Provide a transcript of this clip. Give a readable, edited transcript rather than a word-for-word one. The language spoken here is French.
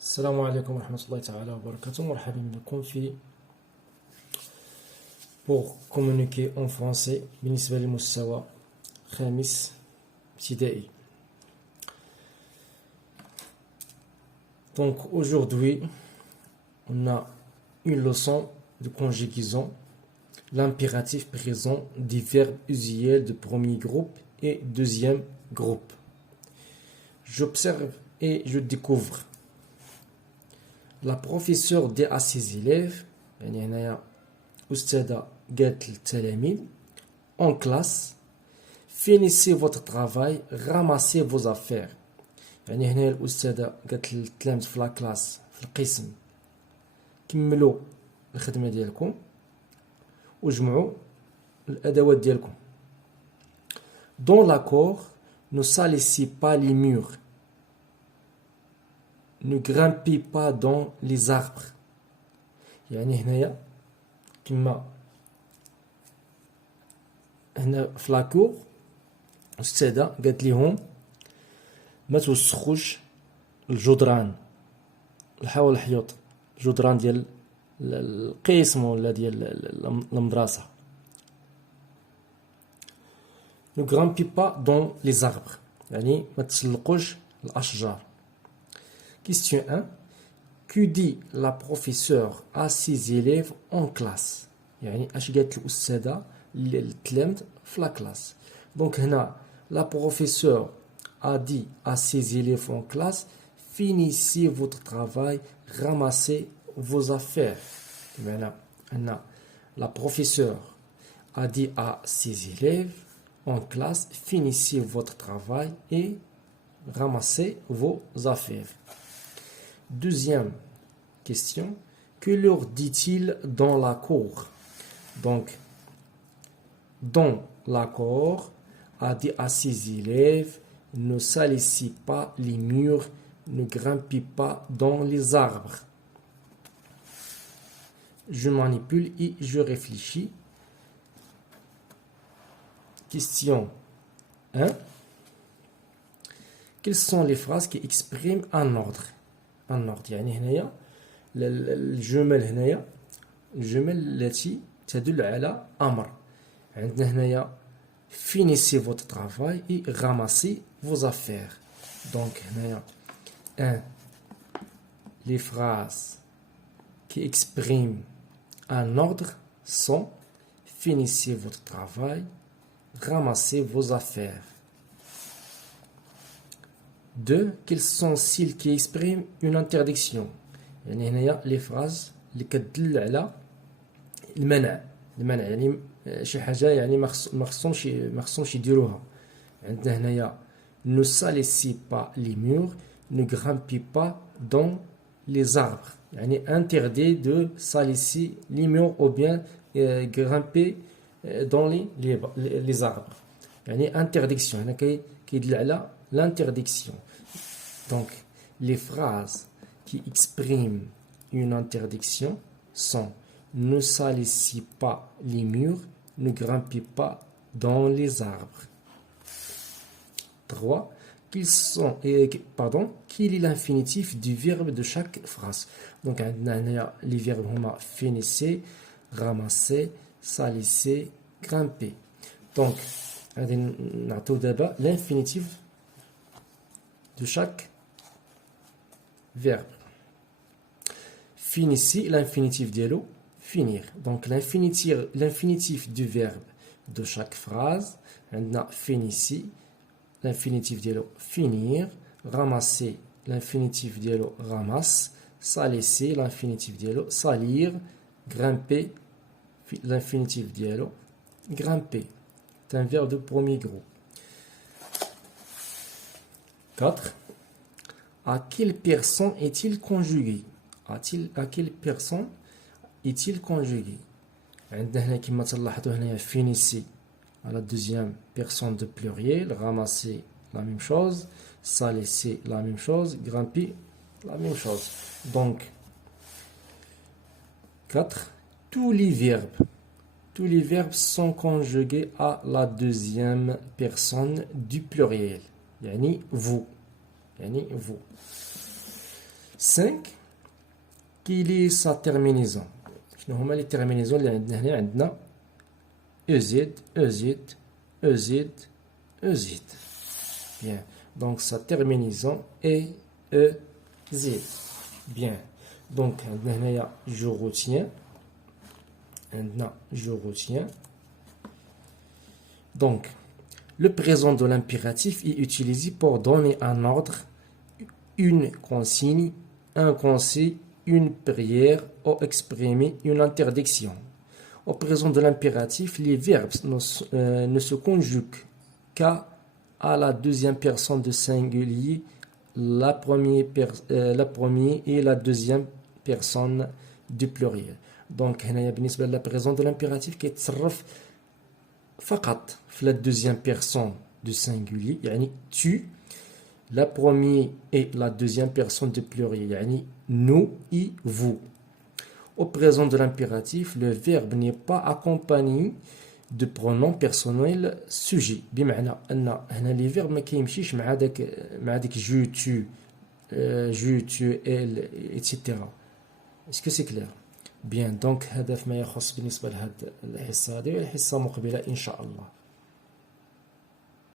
السلام عليكم ورحمة الله تعالى وبركاته. مرحبا بكم في pour communiquer en français بالنسبة للمستوى خامس ابتدائي. Donc aujourd'hui on a une leçon de conjugaison, l'impératif présent des verbes usuels de premier groupe et deuxième groupe. J'observe et je découvre. La professeure dit à ses élèves, يعني هنايا أستاذة قالت للتلاميذ en classe, finissez votre travail, ramassez vos affaires. يعني هنا الأستاذة قالت للتلاميذ في لا كلاس في القسم كملوا الخدمة ديالكم وجمعوا الأدوات ديالكم. Dans l'accord, ne salissez pas les murs. Ne grimpez pas dans les arbres. يعني هنايا كما هنا في لاكور الأستاذة قالت لهم ما توسخوش الجدران الحوا الحيوط الجدران ديال القسم ولا ديال المدرسة. Ne grimpez pas dans les arbres يعني ما تسلقوش الأشجار. Question 1. Que dit la professeure à ses élèves en classe? يعني اش قالت الأستاذة للتلاميذ في لا كلاس. دونك هنا la professeure a dit à ses élèves en classe finissez votre travail, ramassez vos affaires. بمعنى أن la professeure a dit à ses élèves en classe finissez votre travail et ramassez vos affaires. Deuxième question, que leur dit-il dans la cour? Donc, dans la cour, a dit à ses élèves, ne salissez pas les murs, ne grimpez pas dans les arbres. Je manipule et je réfléchis. Question 1. Quelles sont les phrases qui expriment un ordre? النقط يعني هنايا الجمل هنايا الجمل التي تدل على أمر. عندنا هنايا finissez votre travail et ramassez vos affaires. Donc هنايا 1. Les phrases qui expriment un ordre sont finissez votre travail, ramassez vos affaires. 2. Quels sont celles qui expriment une interdiction? يعني هنايا les phrases اللي كتدل على المنع يعني شي حاجة يعني ما خصهمش يديروها. عندنا هنايا ne salissez pas les murs, ne grimpez pas dans les arbres. يعني interdit de salisser les murs ou bien grimper dans les arbres. يعني interdiction هنا كيدل على l'interdiction. Donc, les phrases qui expriment une interdiction sont ne salissez pas les murs, ne grimpez pas dans les arbres. 3. Quel est l'infinitif du verbe de chaque phrase? Donc, les verbes sont finissez, ramassez, salissez, grimper. Donc, tout d'abord l'infinitif de chaque verbe. Finissez, l'infinitif dialo, finir. Donc l'infinitif du verbe de chaque phrase. On a finissez, l'infinitif dialo, finir. Ramasser, l'infinitif dialo, ramasse. Salisser, l'infinitif dialo, salir. Grimper, l'infinitif dialo, grimper. C'est un verbe de premier groupe. 4. À quelle personne est-il conjugué? À quelle personne est-il conjugué? عندنا هنا كما تلاحظوا هنا finissez à la deuxième personne de pluriel, ramasser la même chose, salisser la même chose, grimper la même chose. Donc 4. Tous les verbes sont conjugués à la deuxième personne du pluriel. يعني vous. 5 quelle est sa terminaison شنو هما les terminaisons اللي عندنا هنا عندنا EZ EZ EZ EZ bien donc sa terminaison est EZ bien donc عندنا هنايا je retiens عندنا je retiens donc le présent de l'impératif est utilisé pour donner un ordre, une consigne, un conseil, une prière ou exprimer une interdiction. Au présent de l'impératif, les verbes ne se conjuguent qu'à la deuxième personne de singulier, la première et la deuxième personne du pluriel. Donc, بالنسبة للا présent de l'impératif كيتصرف فقط في la deuxième personne du singulier يعني tu, la première et la deuxième personne du pluriel يعني nous et vous. Au présent de l'impératif, le verbe n'est pas accompagné de pronom personnel sujet بمعنى ان هنا لي فيرب ما كيمشيش مع داك je tu elle etc. Est-ce que c'est clair? Bien, donc هذا فيما يخص بالنسبة لهذه الحصة هذه والحصة مقبلة إن شاء الله.